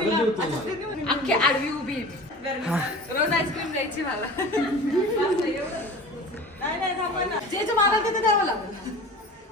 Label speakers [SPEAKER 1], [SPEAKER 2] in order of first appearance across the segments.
[SPEAKER 1] अख्खी आडवी उभी. रोज आईस्क्रीम द्यायची मला. जे जे मागाल ते ते द्यावं लागेल.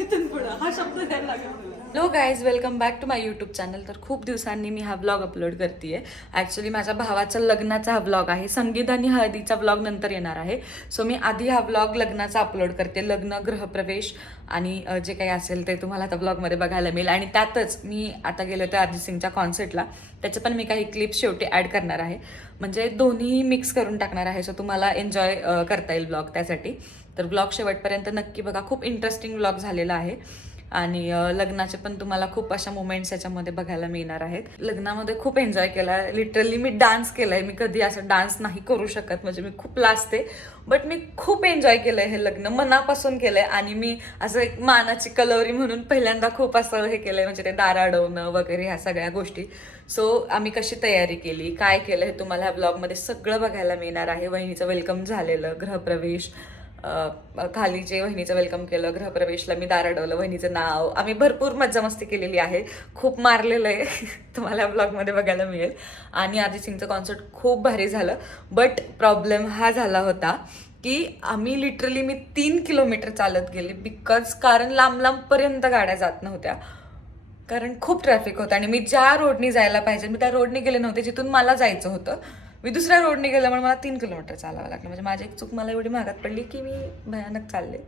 [SPEAKER 1] इथून पुढं. हा शब्द द्यायला लागेल hello guys welcome back to my YouTube channel तर खूप दिवसांनी मी हा ब्लॉग अपलोड करते ॲक्च्युली माझ्या भावाचा लग्नाचा हा ब्लॉग आहे. संगीत आणि हळदीचा ब्लॉग नंतर येणार आहे. सो मी आधी हा ब्लॉग लग्नाचा अपलोड करते. लग्न गृहप्रवेश आणि जे काही असेल ते तुम्हाला आता ब्लॉगमध्ये बघायला मिळेल. आणि त्यातच मी आता गेलो होते अरिजित सिंगच्या कॉन्सर्टला त्याचे पण मी काही क्लिप्स शेवटी ॲड करणार आहे. म्हणजे दोन्ही मिक्स करून टाकणार आहे. सो तुम्हाला एन्जॉय करता येईल ब्लॉग त्यासाठी. तर ब्लॉग शेवटपर्यंत नक्की बघा. खूप इंटरेस्टिंग ब्लॉग झालेला आहे. आणि लग्नाचे पण तुम्हाला खूप अशा मुमेंट्स याच्यामध्ये बघायला मिळणार आहेत. लग्नामध्ये खूप एन्जॉय केला. लिटरली मी डान्स केलाय. मी कधी असं डान्स नाही करू शकत. म्हणजे मी खूप लाजते बट मी खूप एन्जॉय केलंय हे लग्न. मनापासून केलंय. आणि मी असं एक मानाची कलवरी म्हणून पहिल्यांदा खूप असं हे केलंय. म्हणजे ते दार अडवणं वगैरे ह्या सगळ्या गोष्टी. सो आम्ही कशी तयारी केली? काय केलं हे तुम्हाला ह्या ब्लॉगमध्ये सगळं बघायला मिळणार आहे. वहिनीचं वेलकम झालेलं. गृहप्रवेश. खाली जे वहिनीचं वेलकम केलं गृहप्रवेशला मी दार अडवलं वहिनीचं नाव. आम्ही भरपूर मज्जा मस्ती केलेली आहे. खूप मारलेलं आहे. तुम्हाला ब्लॉगमध्ये बघायला मिळेल. आणि अरिजित सिंगचं कॉन्सर्ट खूप भारी झालं. बट प्रॉब्लेम हा झाला होता की आम्ही लिटरली मी तीन किलोमीटर चालत गेले बिकॉज कारण लांब लांबपर्यंत गाड्या जात नव्हत्या. कारण खूप ट्रॅफिक होतं आणि मी ज्या रोडनी जायला पाहिजे मी त्या रोडनी गेले नव्हते जिथून मला जायचं होतं. मी दुसऱ्या रोडने गेल्यामुळे मला तीन किलोमीटर चालावं लागलं. म्हणजे माझी एक चूक मला एवढी महागात पडली की मी भयानक चालले.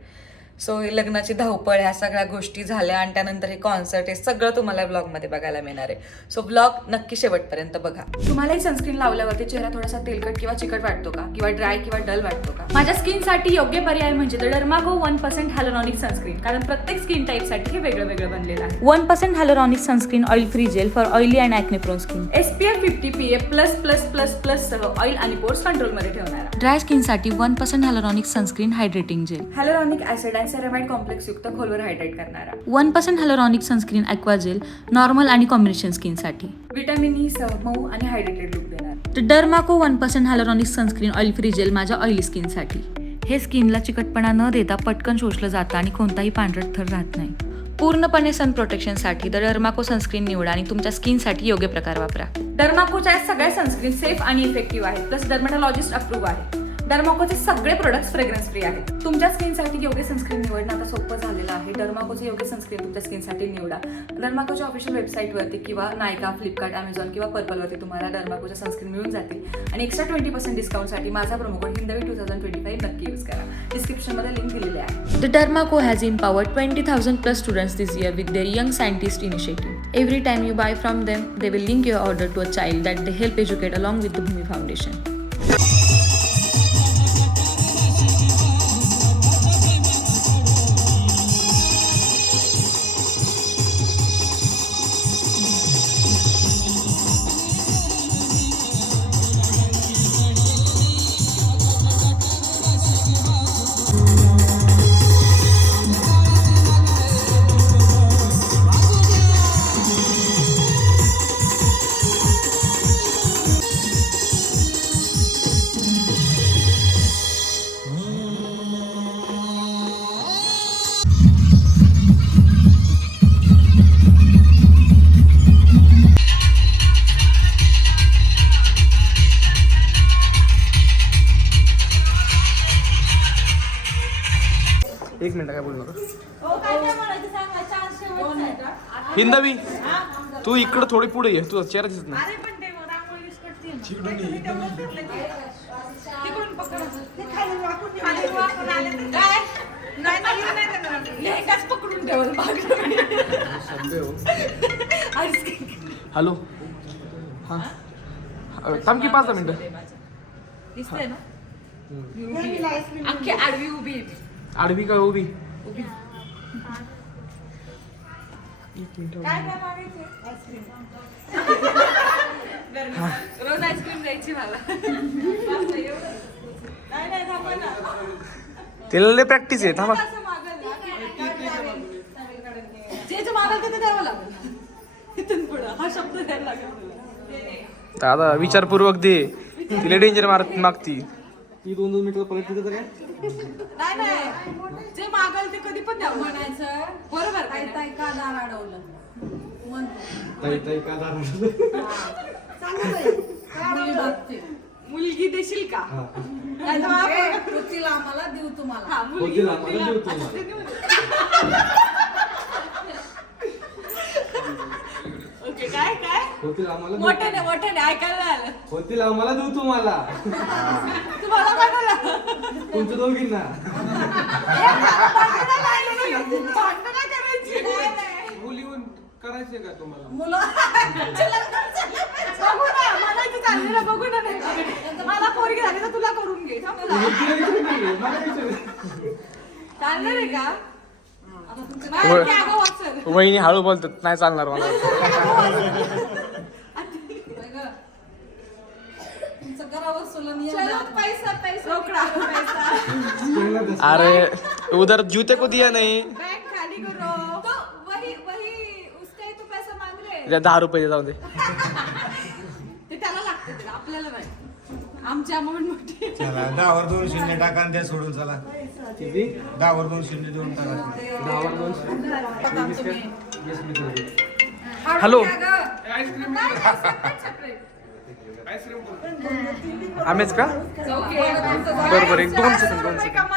[SPEAKER 1] सो हे लग्नाची धावपळ ह्या सगळ्या गोष्टी झाल्या आणि त्यानंतर हे कॉन्सर्ट हे सगळं तुम्हाला ब्लॉगमध्ये बघायला मिळणार आहे. सो ब्लॉग नक्की शेवटपर्यंत बघा. तुम्हालाही सनस्क्रीन लावल्यावरती चेहरा थोडासा तेलकट किंवा चिकट वाटतो का? किंवा ड्राय किंवा डल वाटतो का? माझ्या स्किनसाठी योग्य पर्याय म्हणजे the Dermaco one percent hyaluronic sunscreen कारण प्रत्येक स्किन टाईपसाठी हे वेगळं वेगळं बनलेलं आहे.
[SPEAKER 2] One percent hyaluronic sunscreen oil free gel for oily and acne prone skin
[SPEAKER 1] S P F fifty P A plus plus plus plus सह ऑइल आणि पोर्स कंट्रोलमध्ये ठेवणारा
[SPEAKER 2] ड्राय स्किनसाठी one percent hyaluronic sunscreen hydrating gel
[SPEAKER 1] hyaluronic acid आणि ceramide complex युक्त खोलवर hydrate करणारा.
[SPEAKER 2] One percent hyaluronic sunscreen aqua gel normal आणि कॉम्बिनेशन स्किनसाठी
[SPEAKER 1] विटॅमिन ई सह मऊ आणि हायड्रेटेड लुक देणार.
[SPEAKER 2] तर Dermaco one percent hyaluronic sunscreen oil free gel माझ्या ऑइली स्किनसाठी हे स्किनला चिकटपणा न देता पटकन शोषलं जातं आणि कोणताही पांढरट थर राहत नाही. पूर्णपणे सन प्रोटेक्शनसाठी द डर्माको सनस्क्रीन निवडा आणि तुमच्या स्किनसाठी योग्य प्रकार वापरा.
[SPEAKER 1] डर्माकोच्या सगळ्या सनस्क्रीन सेफ आणि इफेक्टिव्ह आहेत. प्लस डर्मॅटॉलॉजिस्ट अप्रूव्ह आहे. डर्माकोचे सगळे प्रोडक्ट्स फ्रेग्रन्स फ्री आहेत. तुमच्या स्किनसाठी योग्य सनस्क्रीन निवडणं आता सोपं झालेलं आहे. डर्माकोचे योग्य सनस्क्रीन तुमच्या स्किनसाठी निवडा. डर्माकोच्या ऑफिशियल वेबसाईटवरती किंवा नायका फ्लिपकार्ट अमेझॉन किंवा पर्पलवरती तुम्हाला डर्माकोच्या सनस्क्रीन मिळून जातील. आणि एक्स्ट्रा ट्वेंटी पर्सेंट डिस्काउंटसाठी माझा promo code Hindavi two thousand twenty five नक्की यूज करा. डिस्क्रिप्शनमध्ये लिंक दिलेली आहे.
[SPEAKER 2] The Dermaco has empower twenty thousand plus students this year with their young scientist initiative every time you buy from them they will link your order to a child that they help educate along with the Bhumi Foundation
[SPEAKER 3] minute काय बोलू नका हिंदवी तू इकडं थोडी पुढे ये तुझा चेहरा दिसत नाही.
[SPEAKER 1] पकडून. ठेवलं
[SPEAKER 3] हॅलो. हा. थांब की पाच दहा मिनिटं.
[SPEAKER 1] दिसतंय ना? आडवी उभी.
[SPEAKER 3] आडवी काय उभी?
[SPEAKER 1] उभी.
[SPEAKER 3] एक मिनिट
[SPEAKER 1] रोज आईस्क्रीम द्यायची मला.
[SPEAKER 3] प्रॅक्टिस आहे थांबा.
[SPEAKER 1] हा
[SPEAKER 3] आता विचारपूर्वक दे. तिला डेंजर मार मागती.
[SPEAKER 4] ती दोन दोन मिनिटं काय?
[SPEAKER 1] नाही जे मागाल ते कधी पण द्या. म्हणायचं. बरोबर काय
[SPEAKER 5] ताई का दार अडवलं?
[SPEAKER 4] ताई ताई का दारू
[SPEAKER 5] मुलगी देशील का?
[SPEAKER 4] हा.
[SPEAKER 1] होतील आम्हाला देऊ तुम्हाला.
[SPEAKER 5] हा, मुलगी
[SPEAKER 4] होतील आम्हाला देऊ
[SPEAKER 5] होतील.
[SPEAKER 4] तुम्हाला.
[SPEAKER 5] ओके काय काय?
[SPEAKER 4] होतील आम्हाला देऊ
[SPEAKER 5] मोठ्याने मोठ्याने ऐकायला आलं.
[SPEAKER 4] होतील आम्हाला देऊ तुम्हाला.
[SPEAKER 5] तुम्हाला
[SPEAKER 4] तुमच्या दोघींना.
[SPEAKER 3] मुलीहून करायचंय का तुम्हाला
[SPEAKER 1] मुलं
[SPEAKER 5] बघू ना म्हणायचं चाललं ना बघू ना नाही मला पोरगी झाली तर तुला करून घे समजा.
[SPEAKER 4] तिला विचारली, मला विचारली.
[SPEAKER 5] चालणार आहे का.
[SPEAKER 3] वहिनी हळू बोलतात नाही चालणार मला
[SPEAKER 5] पैसा पैसा रोकडा
[SPEAKER 3] अरे उधर जूते को दिया नहीं।
[SPEAKER 5] बँक खाली करो। तो वही वही उसका ही तो पैसा मांग रहे
[SPEAKER 3] त्या दहा रुपये जाऊ दे।
[SPEAKER 5] ते त्याला लागते ते आपल्याला नाही. आमची अमाऊंट मोठी आहे.
[SPEAKER 6] चला दहावर दोन शून्य टाका आणि सोडून चला. दहावर दोन शून्य देऊन टाका.
[SPEAKER 4] दहावर.
[SPEAKER 3] हॅलो आम्हीच का? बरं बरं एक दोन सेकंद दोन सेकंद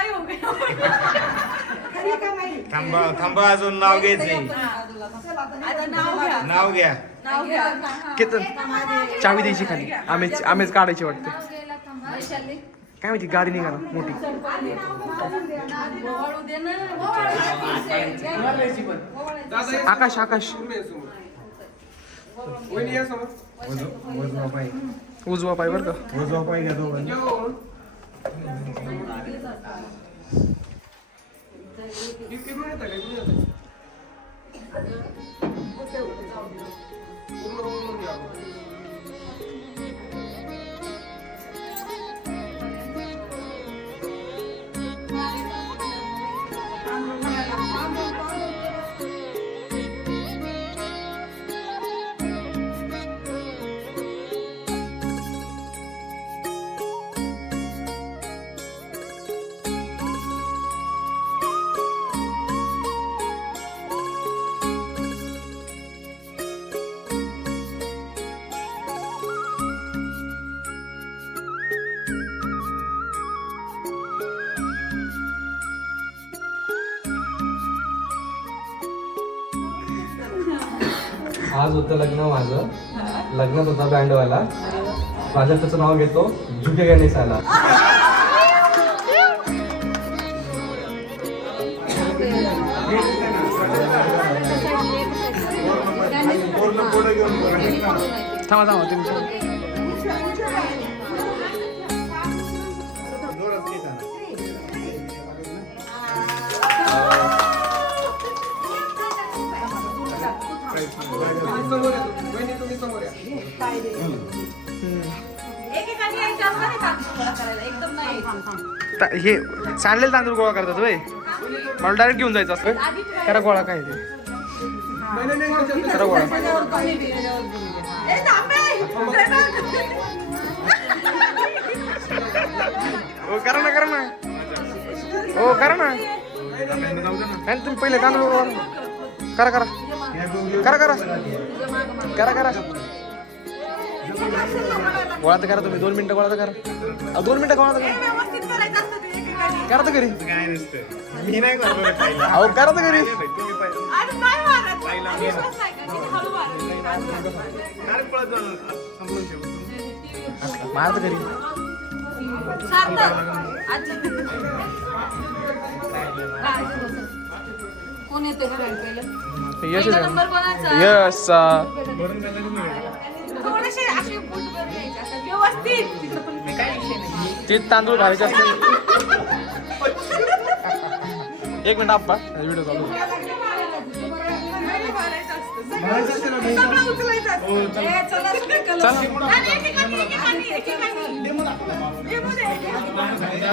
[SPEAKER 6] थांबा थांबा अजून नाव घ्यायचंय
[SPEAKER 5] आता नाव घ्या.
[SPEAKER 3] किती? चावी द्यायची खाली. आम्हीच आम्हीच काढायची वाटते. काय माहिती गाडी निघाला मोठी. आकाश आकाश. उजवा पाय बरं का
[SPEAKER 6] वजवा पाय घ्या दोघांनी
[SPEAKER 4] आज होतं लग्न माझं. लग्नात होता बँडवाला माझ्या त्याचं नाव घेतो झुके गणेश आला
[SPEAKER 3] थांबा थांबा ता- हे सांडलेले तांदूळ गोळा करतात वय मला डायरेक्ट घेऊन जायचं असतं. करा गोळा काय ते. करा गोळा! हो करा ना करा ना. हो करा ना. नाही तुम्ही पहिले तांदूळ गोळा करा करा. करा करा. करा करा. गोळा तर करा तुम्ही दोन मिनिटं गोळा तर करा अहो, दोन मिनिटं गोळा तर करा
[SPEAKER 5] व्यवस्थित करायचं असतं ते एकेकाने.
[SPEAKER 3] करा तर घरी
[SPEAKER 6] काय नसतं मी नाही करतो रे पहिला.
[SPEAKER 3] अहो करा तर घरी
[SPEAKER 6] तुम्ही पहिला.
[SPEAKER 5] आणि नाही मारत. विश्वास नाही का? किती हळू मारत.
[SPEAKER 6] डायरेक्ट पळत जाऊ नका. संपलं शेवट.
[SPEAKER 3] मार तर घरी
[SPEAKER 5] सार्थक. आजी.
[SPEAKER 1] कोण येते पहिलं
[SPEAKER 3] यश
[SPEAKER 5] पहिला नंबर कोणाचा?
[SPEAKER 3] यस
[SPEAKER 5] थोडेसे असे व्यवस्थित तिकडं पण काही विषय नाही.
[SPEAKER 3] ते तांदूळ घालायचे असते एक मिनिट आप्पा व्हिडिओ चालू
[SPEAKER 5] नाही मारायचं असतं. सगळं सगळं उचलायचं असतं. ए, चला, सगळं कलर.
[SPEAKER 3] चला.
[SPEAKER 5] नाही, एकेकाने, एकेकाने, एकेकाने. डेमो दे.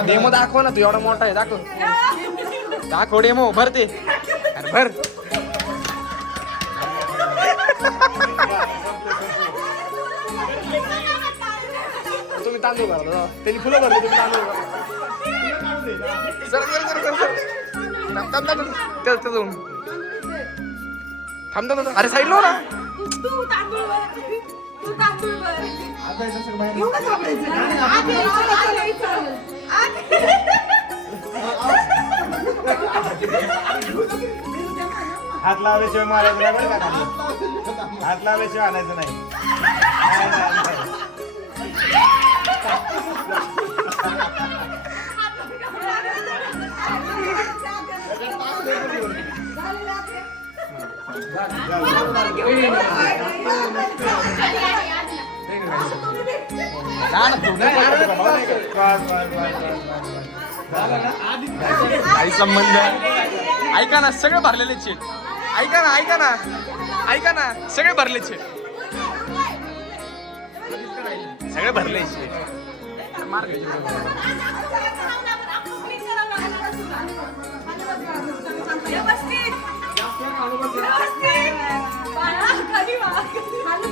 [SPEAKER 3] डेमो दाखव ना तू एवढा मोठा आहे दाखव दाखव डेमो भर ते अरे भर तांदूळ भरा त्यांनी फुलं भरले तुम्ही तांदूळ भरा. सर सर सर सर थांब, थांब, थांब, त्या- थांब थांब अरे साईडला ना
[SPEAKER 6] हात लावल्याशिवाय मारायचं नाही हात लावल्याशिवाय आणायचं नाही.
[SPEAKER 3] काही संबंध ऐका ना सगळे भरलेले चेक ऐका ना ऐका ना. ऐका ना सगळे भरले चेट सगळे भरले
[SPEAKER 5] चेट मार्ग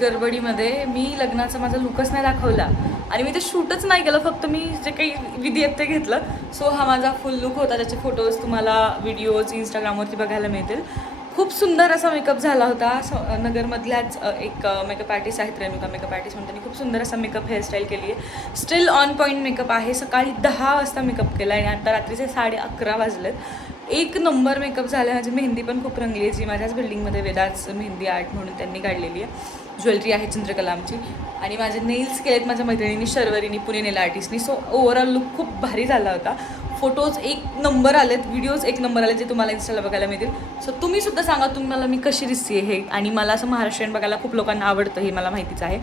[SPEAKER 1] गडबडीमध्ये मी लग्नाचा माझा लुकच नाही दाखवला. आणि मी ते शूटच नाही केलं फक्त मी जे काही विधी आहेत ते घेतलं. सो हा माझा फुल लुक होता त्याचे फोटोज तुम्हाला व्हिडिओज इंस्टाग्रामवरती बघायला मिळतील. खूप सुंदर असा मेकअप झाला होता. स- नगरमधल्याच एक मेकअप आर्टिस्ट आहेत रेणुका मेकअप आर्टिस्ट म्हणून त्यांनी खूप सुंदर असा मेकअप हेअरस्टाईल केली आहे. स्टील ऑन पॉईंट मेकअप आहे. सकाळी दहा वाजता मेकअप केला आणि आता रात्रीचे साडे अकरा वाजलेत. एक नंबर मेकअप झाला. माझी मेहंदी पण खूप रंगली आहे. जी माझ्याच बिल्डिंगमध्ये वेदाच मेहंदी आर्ट म्हणून त्यांनी काढलेली आहे. ज्वेलरी आहे चंद्रकलामची. आणि माझे नेल्स केलेत माझ्या मैत्रिणींनी शर्वरीनी पुणे नेल आर्टिस्टनी सो ओव्हरऑल लुक खूप भारी झाला होता. फोटोज एक नंबर आलेत. व्हिडिओज एक नंबर आले जे तुम्हाला इन्स्टाला बघायला मिळतील. सो तुम्ही सुद्धा सांगा तुम्हाला मी कशी दिसते हे. आणि मला असं महाराष्ट्रीयन बघायला खूप लोकांना आवडतं हे मला माहितीच आहे.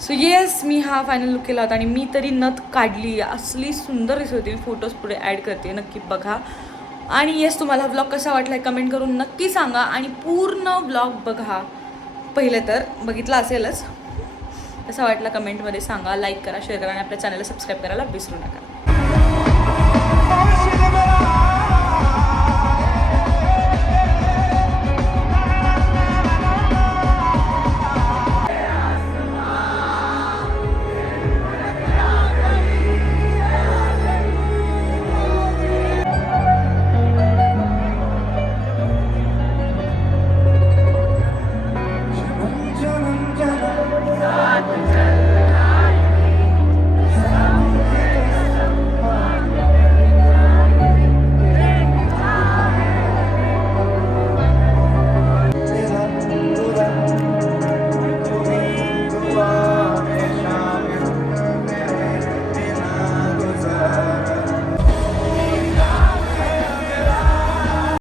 [SPEAKER 1] सो येस मी हा फायनल लुक केला होता. आणि मी तरी नथ काढली. असली सुंदर दिसत होती. मी फोटोज पुढे ॲड करते. नक्की बघा. आणि येस तुम्हाला ब्लॉग कसा वाटला कमेंट करून नक्की सांगा आणि पूर्ण ब्लॉग बघा. पहिलं तर बघितलं असेलच. कसा वाटला कमेंटमध्ये सांगा लाईक करा शेअर करा आणि आपल्या चॅनलला सबस्क्राईब करायला विसरू नका.